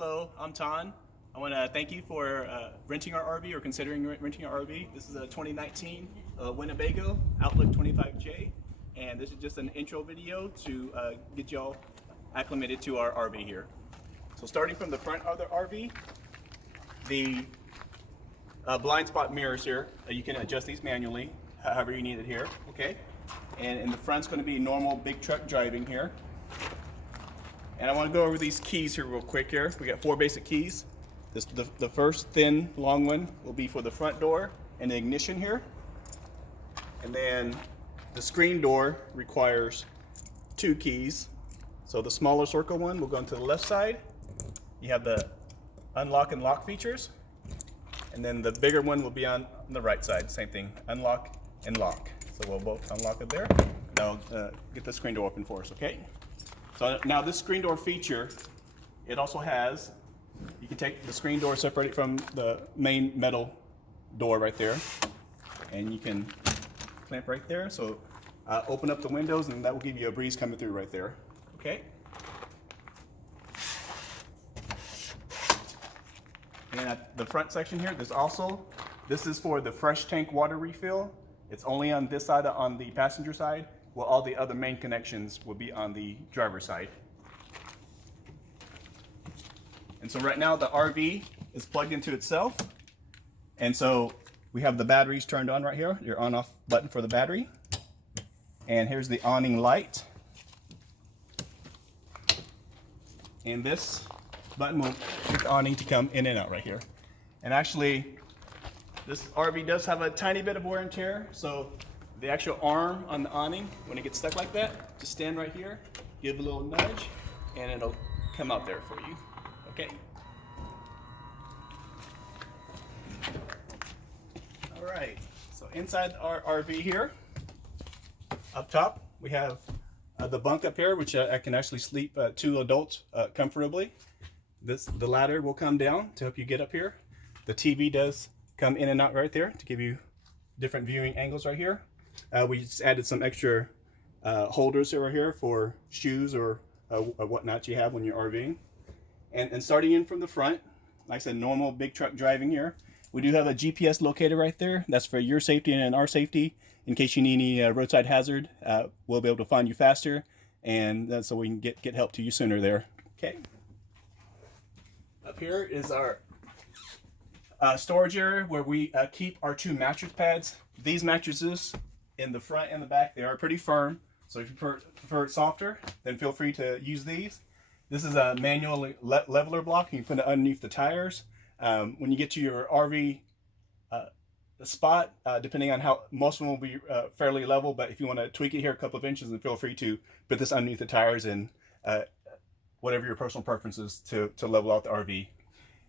Hello, I'm Ton. I want to thank you for renting our RV or considering renting our RV. This is a 2019 Winnebago Outlook 25J, and this is just an intro video to get y'all acclimated to our RV here. So starting from the front of the RV, the blind spot mirrors here, you can adjust these manually, however you need it here, okay? And in the front's going to be normal big truck driving here. And I want to go over these keys here real quick here. We got 4 basic keys. The first thin, long one will be for the front door and the ignition here. And then the screen door requires 2 keys. So the smaller circle one will go into the left side. You have the unlock and lock features. And then the bigger one will be on the right side. Same thing, unlock and lock. So we'll both unlock it there. Now get the screen door open for us, okay? So now this screen door feature, it also has, you can take the screen door, separate it from the main metal door right there, and you can clamp right there. So open up the windows and that will give you a breeze coming through right there, okay? And at the front section here, this is for the fresh tank water refill. It's only on this side, on the passenger side. Well, all the other main connections will be on the driver's side. And so right now the RV is plugged into itself. And so we have the batteries turned on right here, your on off button for the battery. And here's the awning light. And this button will get the awning to come in and out right here. And actually, this RV does have a tiny bit of wear and tear. So the actual arm on the awning, when it gets stuck like that, just stand right here, give a little nudge, and it'll come out there for you, okay? All right, so inside our RV here, up top, we have the bunk up here, which I can actually sleep 2 adults comfortably. The ladder will come down to help you get up here. The TV does come in and out right there to give you different viewing angles right here. We just added some extra holders over here for shoes or whatnot you have when you're RVing. And starting in from the front, like I said, normal big truck driving here. We do have a GPS locator right there. That's for your safety and our safety. In case you need any roadside hazard, we'll be able to find you faster, and so we can get help to you sooner there. Okay. Up here is our storage area where we keep our 2 mattress pads. These mattresses in the front and the back, they are pretty firm. So if you prefer it softer, then feel free to use these. This is a manual leveler block. You can put it underneath the tires. When you get to your RV spot, depending on how, most of them will be fairly level, but if you want to tweak it here a couple of inches, then feel free to put this underneath the tires and whatever your personal preference is to level out the RV.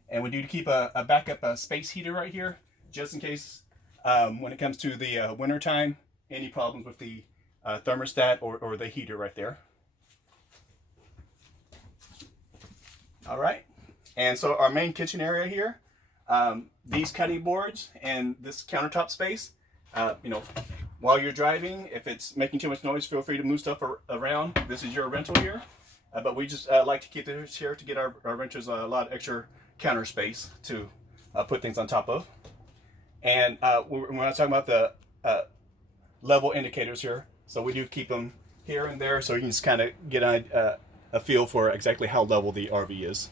And we do keep a backup space heater right here, just in case when it comes to the winter time, any problems with the thermostat or the heater right there. All right, and so our main kitchen area here, these cutting boards and this countertop space, while you're driving, if it's making too much noise, feel free to move stuff around. This is your rental here, but we just like to keep this here to get our renters a lot of extra counter space to put things on top of. And we're not talking about the level indicators here, so we do keep them here and there so you can just kind of get a feel for exactly how level the RV is.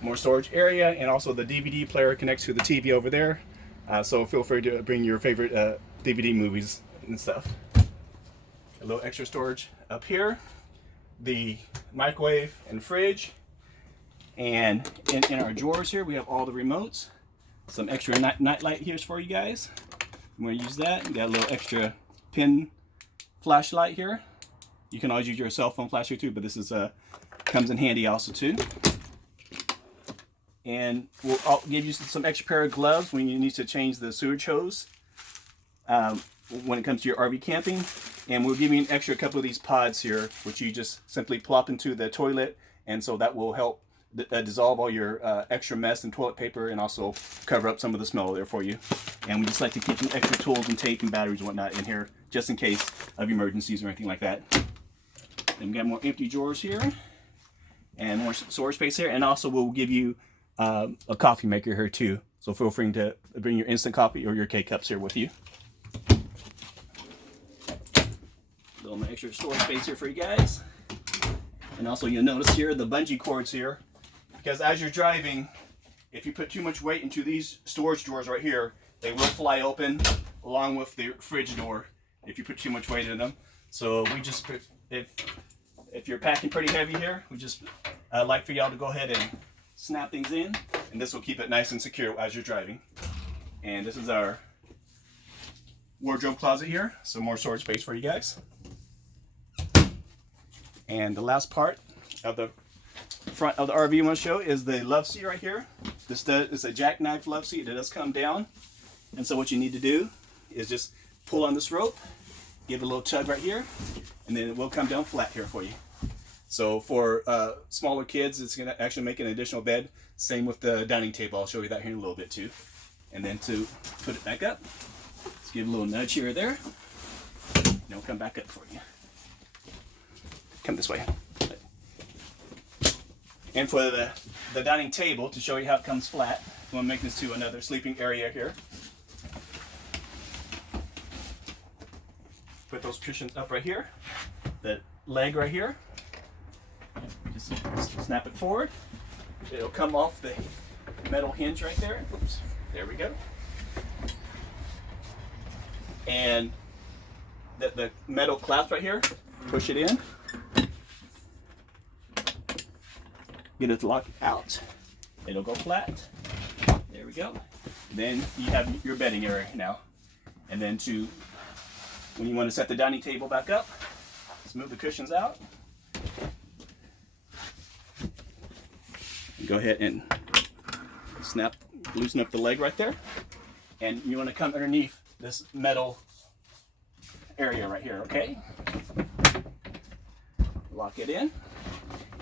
More storage area, and also the DVD player connects to the TV over there, so feel free to bring your favorite DVD movies and stuff. A little extra storage up here, the microwave and fridge, and in our drawers here we have all the remotes. Some extra night light here for you guys. I'm going to use that. We got a little extra pin flashlight here. You can always use your cell phone flash here too, but this is comes in handy also too. And I'll give you some extra pair of gloves when you need to change the sewage hose when it comes to your RV camping. And we'll give you an extra couple of these pods here, which you just simply plop into the toilet, and so that will help dissolve all your extra mess and toilet paper, and also cover up some of the smell there for you. And we just like to keep some extra tools and tape and batteries and whatnot in here, just in case of emergencies or anything like that. Then we got more empty drawers here. and more storage space here. And also we'll give you a coffee maker here too. So feel free to bring your instant coffee or your K-cups here with you. A little extra storage space here for you guys. And also you'll notice here the bungee cords here, because as you're driving, if you put too much weight into these storage drawers right here, they will fly open along with the fridge door if you put too much weight in them. So we just put, if you're packing pretty heavy here, we just like for y'all to go ahead and snap things in, and this will keep it nice and secure as you're driving. And this is our wardrobe closet here, so more storage space for you guys. And the last part of the front of the RV I want to show is the love seat right here. This is a jackknife love seat. It does come down, and so what you need to do is just pull on this rope, give it a little tug right here, and then it will come down flat here for you. So for smaller kids, it's going to actually make an additional bed. Same with the dining table. I'll show you that here in a little bit too. And then to put it back up, let's give it a little nudge here or there, and it'll come back up for you. Come this way. And for the dining table, to show you how it comes flat, I'm going to make this to another sleeping area here. Put those cushions up right here, the leg right here, just snap it forward. It'll come off the metal hinge right there. Oops, there we go. And the metal clasp right here, push it in. Get it to lock out. It'll go flat. There we go. Then you have your bedding area now. And then when you want to set the dining table back up, just move the cushions out. And go ahead and loosen up the leg right there. And you want to come underneath this metal area right here, okay? Lock it in.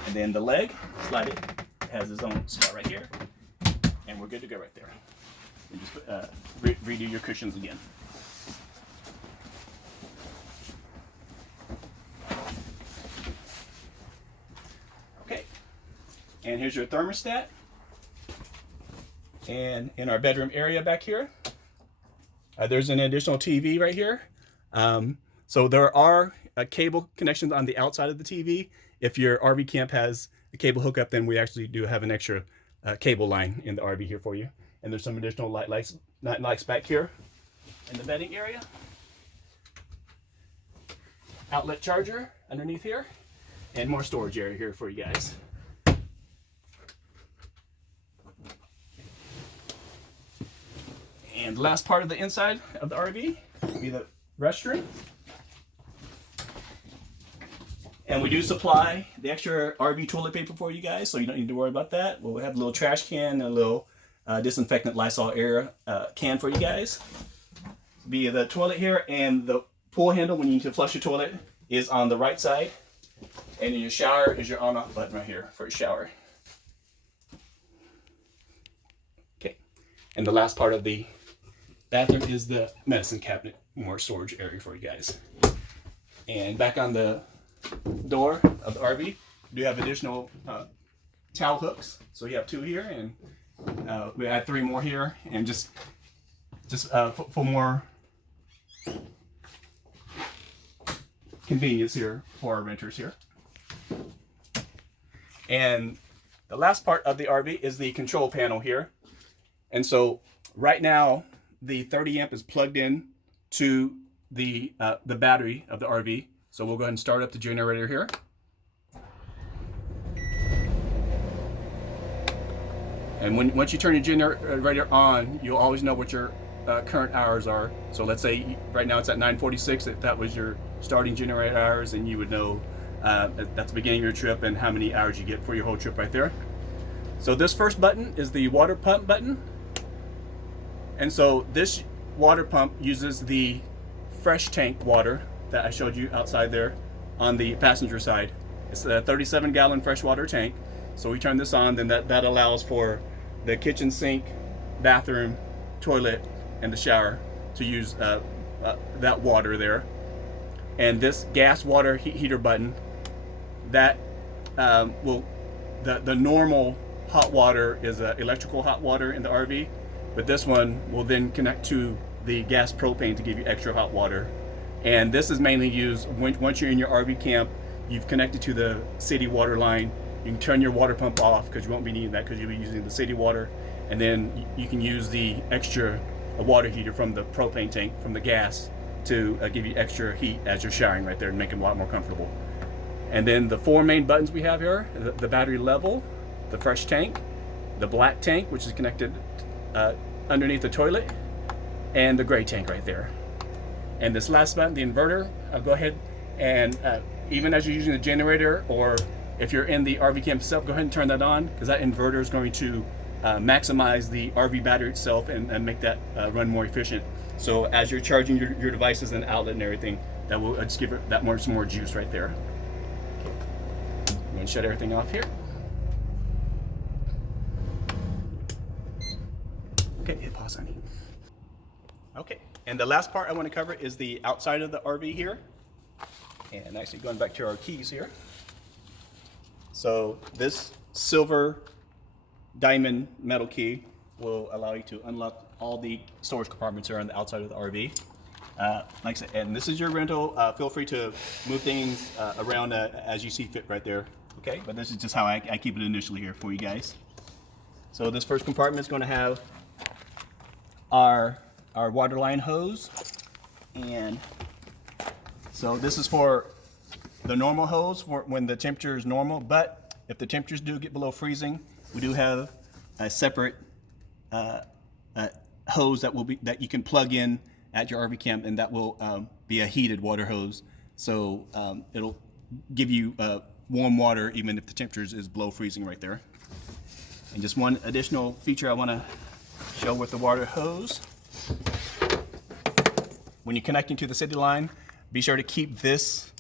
And then the leg, slide it, has its own spot right here, and we're good to go right there. And just redo your cushions again. Okay, and here's your thermostat. And in our bedroom area back here, there's an additional TV right here. So there are cable connections on the outside of the TV. If your RV camp has a cable hookup, then we actually do have an extra cable line in the RV here for you. And there's some additional lights back here in the bedding area. Outlet charger underneath here, and more storage area here for you guys. And the last part of the inside of the RV will be the restroom. And we do supply the extra RV toilet paper for you guys, so you don't need to worry about that. We'll have a little trash can and a little disinfectant Lysol air can for you guys. Be the toilet here, and the pull handle when you need to flush your toilet is on the right side. And in your shower is your on-off button right here for your shower. Okay, and the last part of the bathroom is the medicine cabinet, more storage area for you guys. And back on the door of the RV, we do have additional towel hooks. So you have 2 here, and we add 3 more here, and just for more convenience here for our renters here. And the last part of the RV is the control panel here. And so right now the 30 amp is plugged in to the battery of the RV. So we'll go ahead and start up the generator here. And once you turn your generator on, you'll always know what your current hours are. So let's say right now it's at 9:46. If that was your starting generator hours, and you would know that's the beginning of your trip and how many hours you get for your whole trip right there. So this first button is the water pump button. And so this water pump uses the fresh tank water that I showed you outside there on the passenger side. It's a 37-gallon freshwater tank. So we turn this on, then that allows for the kitchen sink, bathroom, toilet, and the shower to use that water there. And this gas water heater button, that will the normal hot water is electrical hot water in the RV, but this one will then connect to the gas propane to give you extra hot water. And this is mainly used once you're in your RV camp, you've connected to the city water line. You can turn your water pump off because you won't be needing that because you'll be using the city water. And then you can use the extra water heater from the propane tank, from the gas, to give you extra heat as you're showering right there and make it a lot more comfortable. And then the 4 main buttons we have here, the battery level, the fresh tank, the black tank, which is connected underneath the toilet, and the gray tank right there. And this last button, the inverter, I'll go ahead and even as you're using the generator, or if you're in the RV camp itself, go ahead and turn that on, because that inverter is going to maximize the RV battery itself and make that run more efficient. So as you're charging your devices and outlet and everything, that will just give it that some more juice right there. Okay. I'm going to shut everything off here. Okay, hit pause, honey. Okay, and the last part I want to cover is the outside of the RV here. And actually going back to our keys here. So this silver diamond metal key will allow you to unlock all the storage compartments here on the outside of the RV. Like I said, and this is your rental. Feel free to move things around as you see fit right there. Okay, but this is just how I keep it initially here for you guys. So this first compartment is going to have our water line hose, and so this is for the normal hose for when the temperature is normal, but if the temperatures do get below freezing, we do have a separate hose that you can plug in at your RV camp, and that will be a heated water hose. So it'll give you warm water even if the temperature is below freezing right there. And just one additional feature I want to show with the water hose. When you're connecting to the city line, be sure to keep this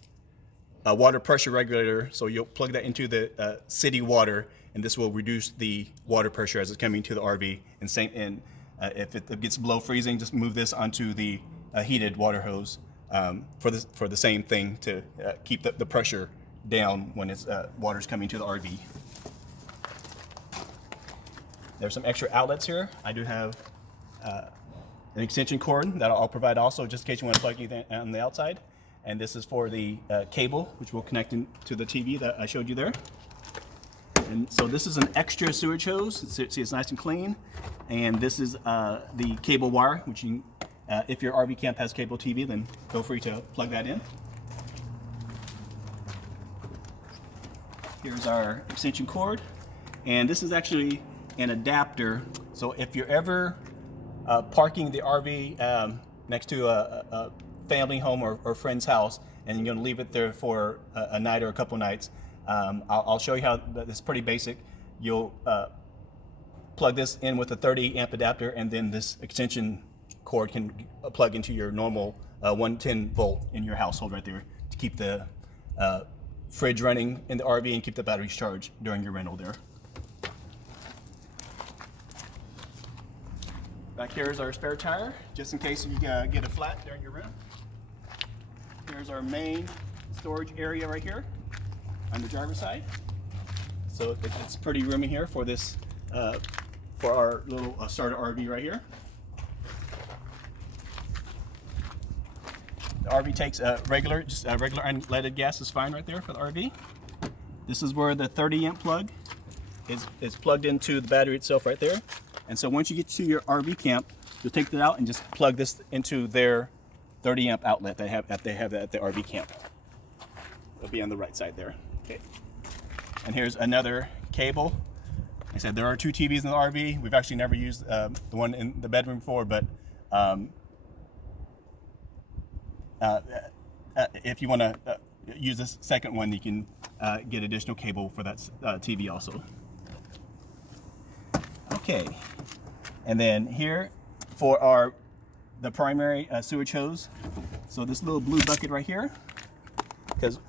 water pressure regulator, so you'll plug that into the city water, and this will reduce the water pressure as it's coming to the RV. And if it gets below freezing, just move this onto the heated water hose for the same thing to keep the pressure down when it's water's coming to the RV. There's some extra outlets here. I do have an extension cord that I'll provide also, just in case you want to plug anything on the outside. And this is for the cable, which will connect into the TV that I showed you there. And so this is an extra sewage hose. See, it's nice and clean. And this is the cable wire, which you can, if your RV camp has cable TV, then feel free to plug that in. Here's our extension cord. And this is actually an adapter. So if you're ever parking the RV next to a family home or friend's house, and you're going to leave it there for a night or a couple nights, I'll show you how. It's pretty basic. You'll plug this in with a 30 amp adapter, and then this extension cord can plug into your normal 110 volt in your household right there to keep the fridge running in the RV and keep the batteries charged during your rental there. Back here is our spare tire, just in case you get a flat during your rent. Here's our main storage area right here on the driver's side. So it's pretty roomy here for this, for our little starter RV right here. The RV takes regular unleaded gas is fine right there for the RV. This is where the 30 amp plug is plugged into the battery itself right there. And so once you get to your RV camp, you'll take that out and just plug this into their 30 amp outlet they have at the RV camp. It'll be on the right side there. Okay. And here's another cable. Like I said, there are 2 TVs in the RV. We've actually never used the one in the bedroom before, but if you want to use this second one, you can get additional cable for that TV also. Okay, and then here for the primary sewage hose. So this little blue bucket right here, because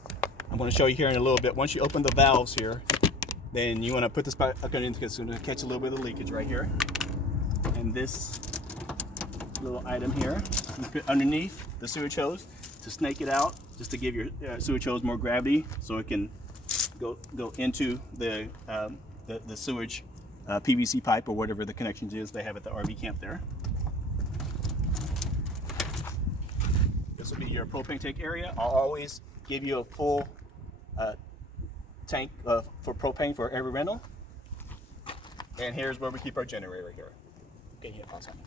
I'm going to show you here in a little bit. Once you open the valves here, then you want to put this back underneath because it's going to catch a little bit of leakage right here. And this little item here, you put underneath the sewage hose to snake it out, just to give your sewage hose more gravity, so it can go into the sewage PVC pipe or whatever the connections is they have at the RV camp there. This will be your propane tank area. I'll always give you a full tank for propane for every rental. And here's where we keep our generator here. Okay, hit pause on.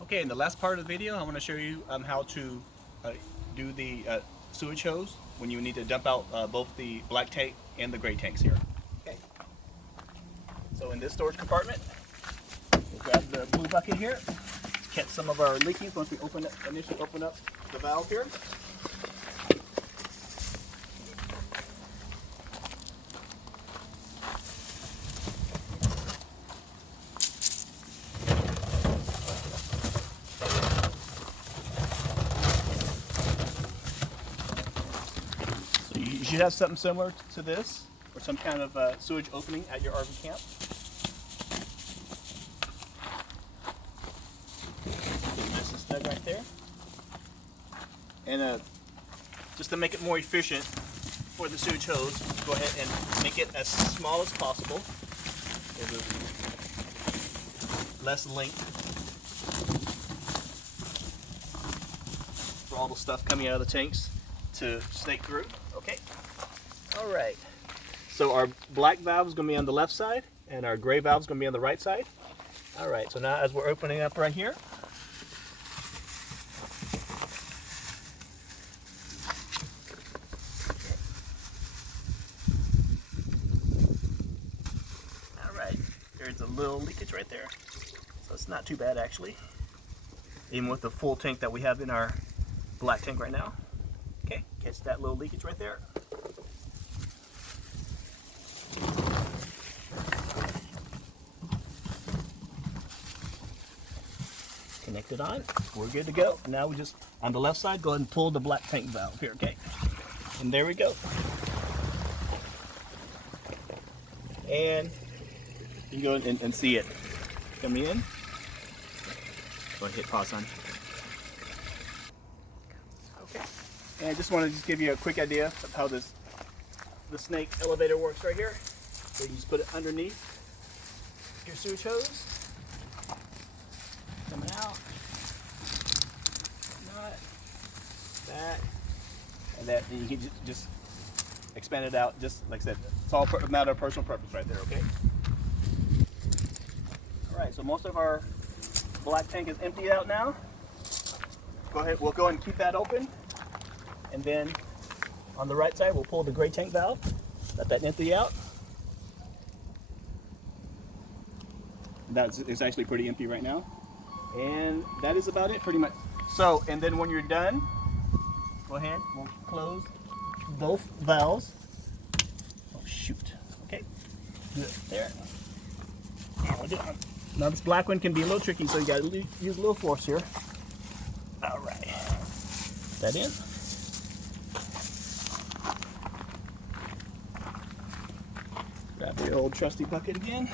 Okay, in the last part of the video, I want to show you how to do the sewage hose when you need to dump out both the black tank and the gray tanks here. Okay. So in this storage compartment, we'll grab the blue bucket here, catch some of our leakings once we initially open up the valve here. You should have something similar to this, or some kind of sewage opening at your RV camp. Okay, nice and snug right there. And just to make it more efficient for the sewage hose, go ahead and make it as small as possible. There's less length for all the stuff coming out of the tanks to snake through. Okay. All right. So our black valve is going to be on the left side, and our gray valve is going to be on the right side. All right. So now, as we're opening up right here, all right. There's a little leakage right there, so it's not too bad actually, even with the full tank that we have in our black tank right now. Okay, catch that little leakage right there. Connect it on. We're good to go. Now we just, on the left side, go ahead and pull the black tank valve here, okay? And there we go. And you can go and see it coming in. Go ahead and hit pause on. Okay. And I just want to just give you a quick idea of how the snake elevator works right here. So you just put it underneath your sewage hose. Coming out. Not that. And that, and you can just expand it out, just like I said. It's all a matter of personal preference right there, okay? Alright, so most of our black tank is emptied out now. We'll go ahead and keep that open. And then on the right side, we'll pull the gray tank valve, let that empty out. It's actually pretty empty right now. And that is about it pretty much. So, and then when you're done, go ahead, we'll close both valves. Oh shoot, okay, do it there. Now this black one can be a little tricky, so you gotta use a little force here. All right, that in. Grab the old trusty bucket again.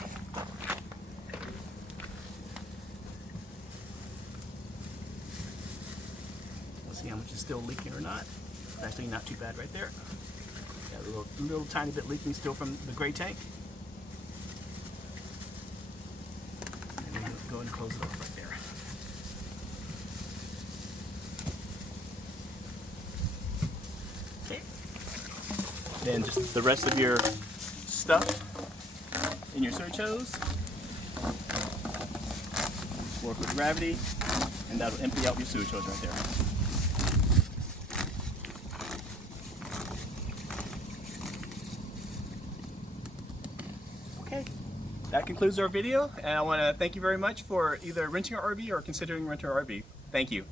Let's see how much is still leaking or not. It's actually not too bad right there. Got a little tiny bit leaking still from the gray tank. And then go ahead and close it off right there. Okay. Then just the rest of your stuff in your sewage hose. Work with gravity, and that'll empty out your sewage hose right there. Okay, that concludes our video, and I want to thank you very much for either renting our RV or considering renting our RV. Thank you.